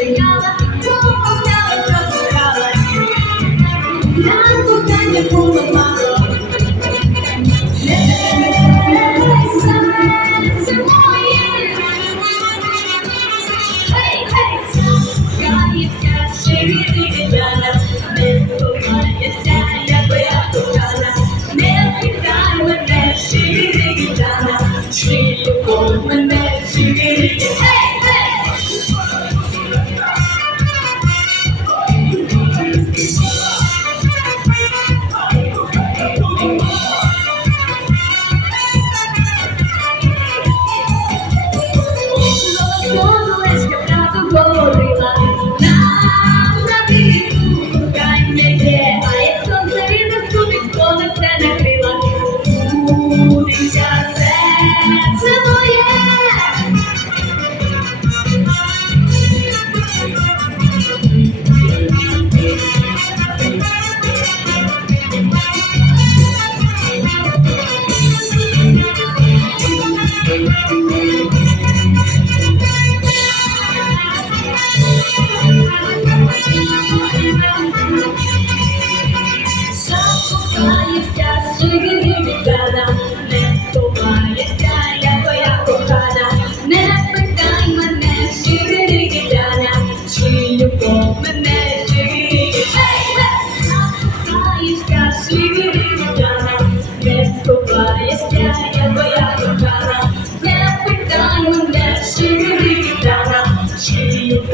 стріляла, помовляла, забирала, нам питання було мало. She took all my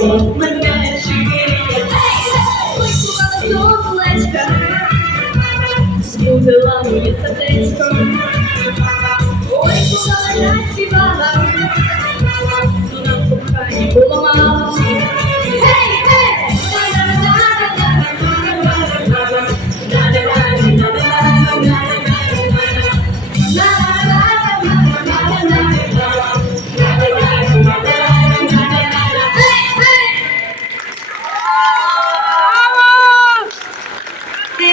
мене живіє, викувала колечка, збудила моє сердечко, ой, кувала я співала.